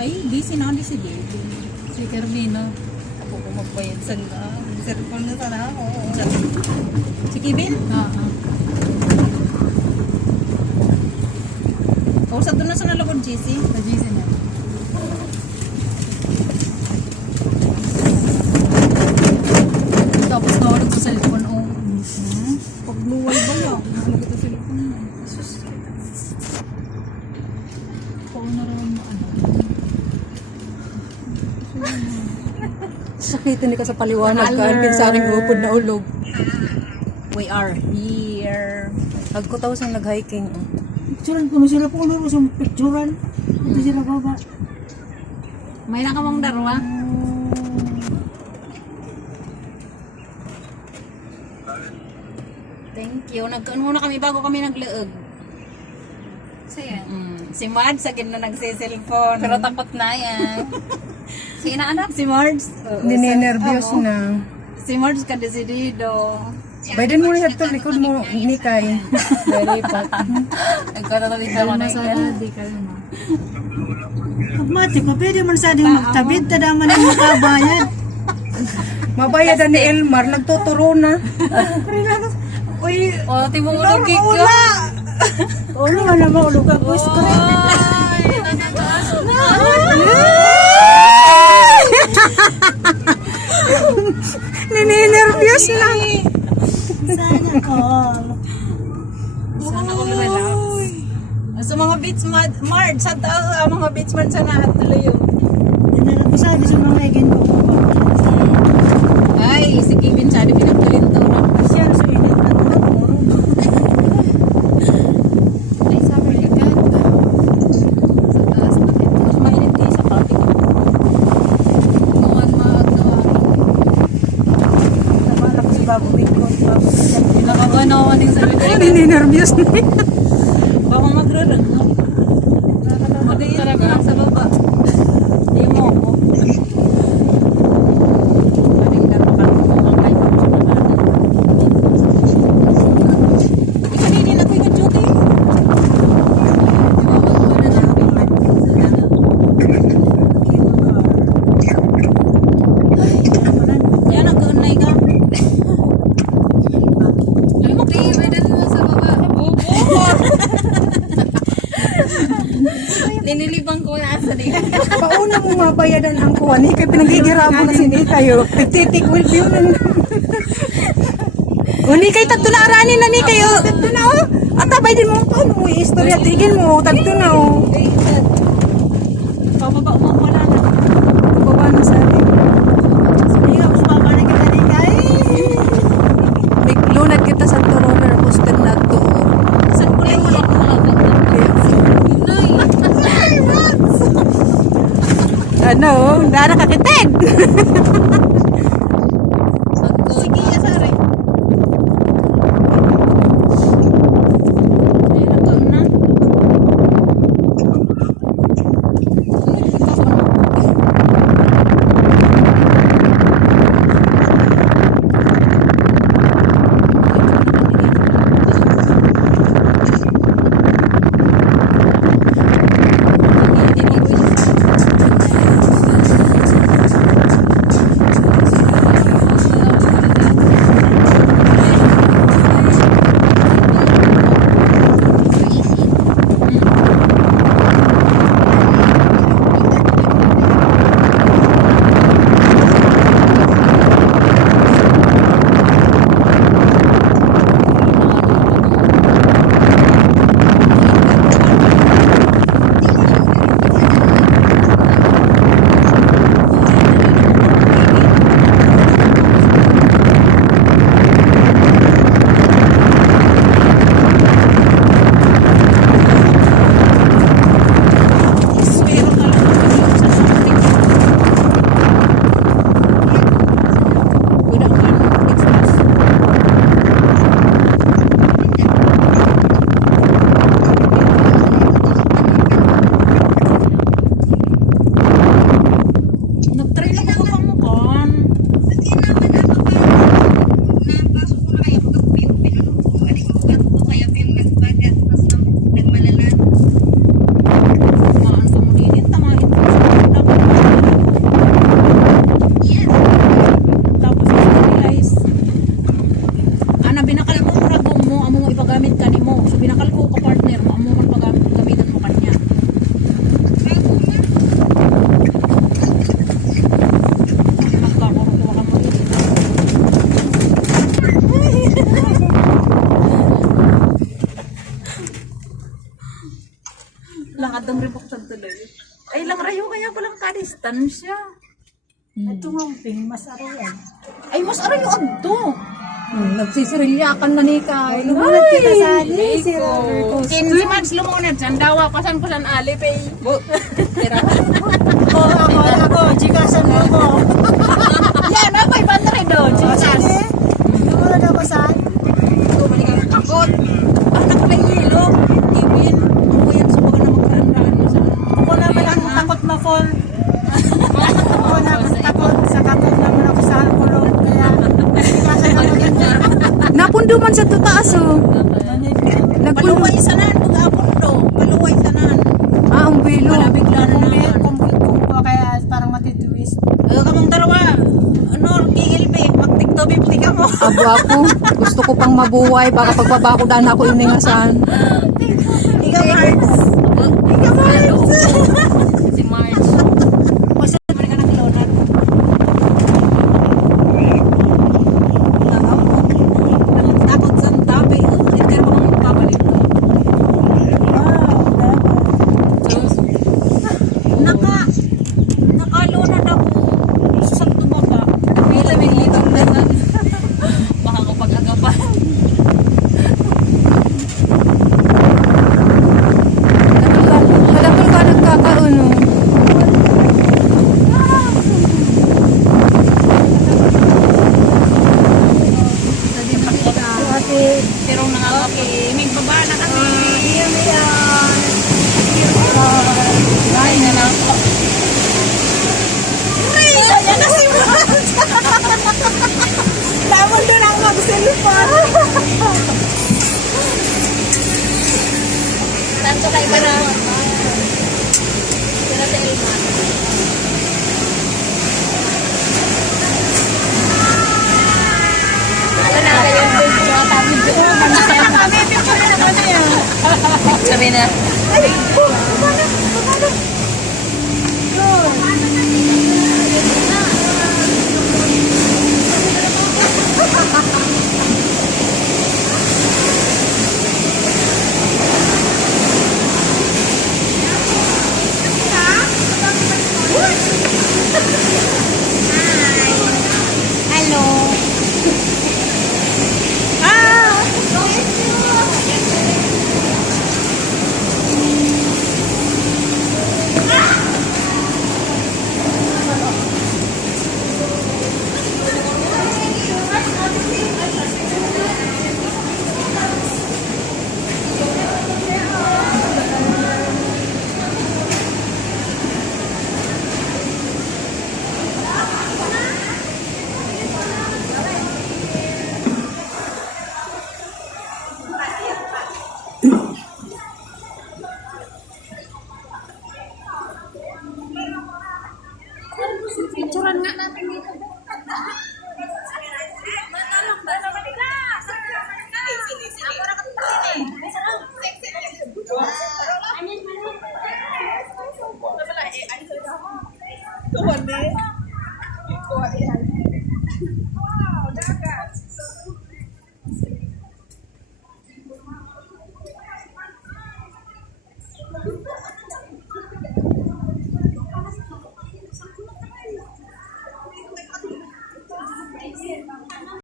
Ay, busy na si Baby. Si Carmino. Ako kung magbayad sa cellphone na sana ako. Si Kevin? Oo. Kausap doon na sa nalagod, GC. Sa GC na. Tapos nawalog sa cellphone. Oh. Pagluwal ba lang? Nalagod sa cellphone na. Sus. Oo na rin ano. Sakitin ka sa paliwanag ka. Ankin sa aking upod na ulog. We are here. Nagkutaw sa nag-hiking. Oh. Picturean ko sila po ulo sa picturean. Ito sila baba. May nakamang darwa. Thank you. Nagkaon muna kami bago kami nagleeg. Saya. Si Marge sa na nagsiselfone. Pero takot na yan. Si inaanak. Si Marge. Ninenervyos na. Si Marge ka desidido. Biden mo na ito, likod mo, Nikay. Very pot. Nagkatawid ako na yan. Di kalma. Mati ko, pwede man sa ating magtabid. Tada man ang makabayad. Mabayadan ni Elmar, nagtuturo na. Uy, O, timong ulog cake ka. ulo nga na maulog ka. Gusto ko. Ay, natataas na. Ninenervyos na. Sana all. Sana all relax. Sa mga beach Marge, sa tao, mga beach man sa nahat tuloy yun. Dinala ko sabi sa mga egin ko. Ay, si Kevin siya, di pinagkalintaw na. Siya, so init na naman. Ay, sabi ni God. Sa taas na ito. Mas mainit din sa party ko. Noon magawa. Namalak si Bago Biko. Nakaganawan yung salita. Ninenervyos na. Baka magrarag, no? Magayin Talaga? ka sa baba. Di mo ako. Maring daro ka ng mga live sa baba. Ikaninin ako yung duty. Yan, nag-unay ka. Ay, mag-i-ibadan mo sa baba. Linilibang ko na asa din. Pauna mo mabayadan ang kuwan. Nikay, pinagigiramo na si Nikay. Nagtitik will view na. O Nikay, tagto na aranin na Nikay. Tagto na o. At abay din mo. Paano mo istorya? Tigin mo. Tagto na o. Pababa mo wala na. Baba na sa atin. Hindi nga, bumaba na kita ni Kai. Lunad kita sa roller coaster na to. Saan ko lang wala ko Ano? Dara ka kitid. sige, asari. Ay, nagkaon na. Ay, lang rayo kaya palang ka-distansya. Ito nga ping mas arawan. Ay, mas arayo adto. Nagsisirilyakan na ni Kay. Lumunod kita sa ali, si Robert Coast. 15 months lumunod. Sandawa, pasan ko san alip eh. Ako, Gcasan mo ako. Yan, na 500 do. Jesus. Lumunod ako saan? Takot. Anak na yelo. Kevin. Ako yan sa mga na magkarandaan mo sa... Ako naman ang takot ma-fall. Ako naman takot. Sa takot naman ako sa kulong. Kaya, Gcasan ako din. Napundo man sa tutaas, oh. Nagpundo. Paluway sa nan. Pag-apon do. Paluway sa nan. Ah, ang bilo. Bigla na naman. Kumpul-kumpul kaya parang matitwist. Kamang darawa. Ano, KLB. Magtiktobi-pti ka mo. Abo ako. Gusto ko pang mabuhay. Baka pagbaba ko daan ako iningasan. Ikaw, Mars. Ikaw, Mars. Si March. Basta pa rin ka ng lonat. Takot sa tabi. Hindi ka naman magpapalit. Nakalunad ako. Sa tumaba. Kapila may itong nanan. Baka ko pag-agapan. Halapon ka nagkakauno. Pero nangangaki. May baba na kami. Ay, na lang. Ay, yan na si Mars. Lamon doon ang mag-cellphone. Tanto kay ba na? Pero sa Elma. Ano na kayo? Tabi dyan. Kami, picture na naman na yan. Sabi na. Ay, bumana. Hello. Picturean nga natin dito. Wow, dagat.